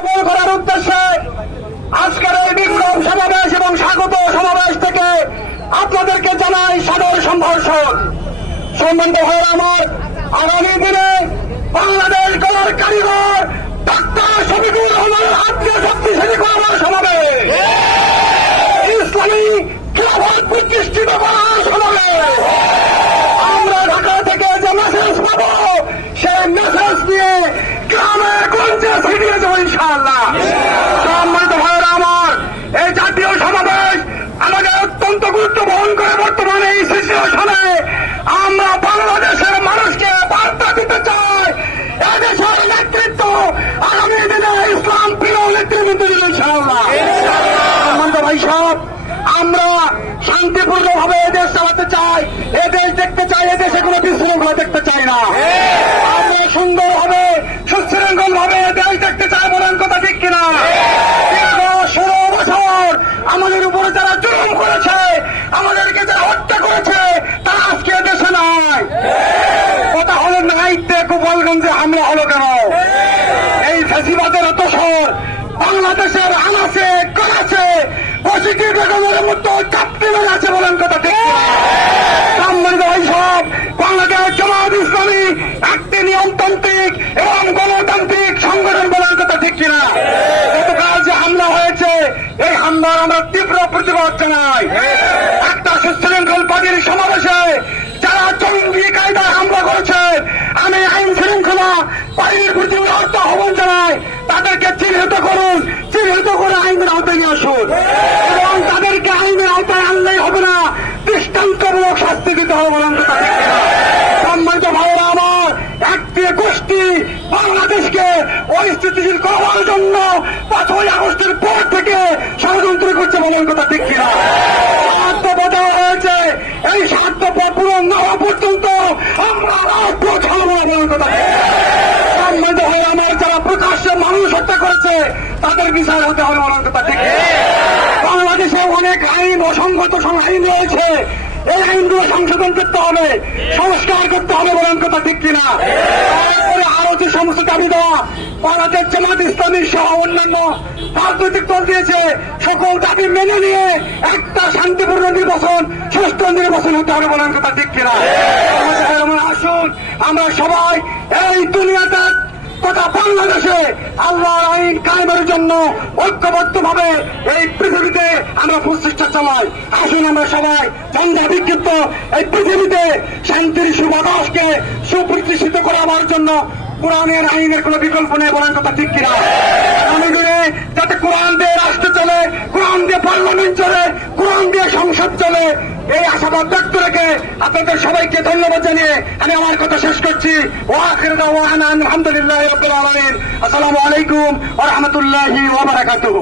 সফল করার উদ্দেশ্যে আজকের এই বিক্রম সমাবেশ এবং স্বাগত সমাবেশ থেকে আপনাদেরকে জানাই সাদর সম্ভাষণ। সম্মানিত ভাইরা আমার, আগামী দিনে বাংলাদেশ গড়ার কারিগর ডাক্তার শফিকুর রহমানের হাতকে শক্তিশালী করার সমাবেশ, ইসলামী খেলাফত প্রতিষ্ঠিত করার সমাবেশ। আমরা ঢাকা থেকে যে মেসেজ পাবো সেই মেসেজ নিয়ে গ্রামে গঞ্জে ছিটিয়ে যাবো ইনশাআল্লাহ। সম্মানিত ভাইরা আমার, এই জাতীয় সমাবেশ আমাদের অত্যন্ত গুরুত্ব বহন করে। বর্তমানে এই সিচুয়েশনে আমরা বাংলাদেশের মানুষকে বার্তা দিতে চাই, এদেশের নেতৃত্ব আগামী দিনে ইসলাম প্রিয় নেতৃত্ব দিল ইনশাআল্লাহ। সম্মানিত ভাই সব, আমরা শান্তিপূর্ণভাবে এদেশ চালাতে চাই, এদেশ দেখতে চাই, এদেশে কোনো বিশৃঙ্খলা দেখতে চাই না। আমরা সুন্দরভাবে সুশৃঙ্খল ভাবে দেশ দেখতে চাই, বলেন কথা ঠিক কিনা? 16 বছর আমাদের উপরে যারা জুলুম করেছে, আমাদেরকে যারা হত্যা করেছে, তারা আজকে দেশে নাই। কথা হলো নাইতে গোপালগঞ্জে হামলা হলো কেন? এই ফ্যাসিবাদের অতসর বাংলাদেশের আনাচে কানাচে বসিটি বেগমের মতো চাপতে আছে, বলেন কথা ঠিক কিনা? সম্মানিত ভাই সব, বাংলাদেশ জামায়াত ইসলামী একটি নিয়মতান্ত্রিক এবং গণতান্ত্রিক সংগঠন, বলেন কথা ঠিক কিনা? গতকাল যে হামলা হয়েছে, এই হামলার আমরা তীব্র প্রতিবাদ জানাই। একটা সুশৃঙ্খল পার্টির সমাবেশে যারা জঙ্গি কায়দায় হামলা করেছে, আমি আইন শৃঙ্খলা বাহিনীর প্রতি উদাহরণ আহ্বান জানাই, তাদেরকে চিহ্নিত করুন, চিহ্নিত করে আইনের আওতায় নিয়ে আসুন এবং তাদেরকে আইনের আওতায় আনলেই হবে না, দৃষ্টান্তমূলক শাস্তি দিতে হবে, বলেন কথা ঠিক কিনা? সম্মানিত ভাইয়েরা আমার, একটি গোষ্ঠী বাংলাদেশকে অস্থিতিশীল করার জন্য 5ই আগস্টের পর থেকে ষড়যন্ত্র করছে, বলেন কথা ঠিক কিনা? স্বার্থপর দেওয়া হয়েছে, এই স্বার্থপর পূরণ না হওয়া পর্যন্ত আমরা রাজপথ ছাড়বো না, বলেন কথা ঠিক কিনা? সম্মানিত ভাই আমার, যারা প্রকাশ্যে মানুষ হত্যা করেছে তাদের বিচার হতে হবে, বলেন কথা ঠিক কিনা? বাংলাদেশে অনেক আইন অসংগত আইন রয়েছে, এই আইনগুলো সংশোধন করতে হবে, সংস্কার করতে হবে, বলেন কথা ঠিক কিনা? তারপরে আরো যে সমস্ত দাবি দেওয়া বাংলাদেশ জামায়াত ইসলামী সহ অন্যান্য রাজনৈতিক দল দিয়েছে, সকল দাবি মেনে নিয়ে একটা শান্তিপূর্ণ নির্বাচন, সুষ্ঠু নির্বাচন হতে হবে, বলেন কথা ঠিক কিনা? আসুন আমরা সবাই এই দুনিয়াতে তথা বাংলাদেশে আল্লাহর আইন কায়েমের জন্য ঐক্যবদ্ধভাবে এই পৃথিবীতে আমরা প্রচেষ্টা চালাই। আসুন আমরা সবাই ঝঞ্ঝা বিক্ষিপ্ত এই পৃথিবীতে শান্তির সুবাতাসকে সুপ্রতিষ্ঠিত করার জন্য কোরআনের আইনের কোন বিকল্প নেই, বলেন কথা ঠিক কিনা? আগামী দিনে যাতে কোরআন দিয়ে রাষ্ট্র চলে, কোরআন দিয়ে পার্লামেন্ট চলে, কোরআন দিয়ে সংসদ চলে, এই আশাবাদ ব্যক্ত রেখে আপনাদের সবাইকে ধন্যবাদ জানিয়ে আমি আমার কথা শেষ করছি। আলহামদুলিল্লাহ রাব্বিল আলামিন। আসসালামু আলাইকুম ওয়া রাহমাতুল্লাহি ওয়া বারাকাতুহু।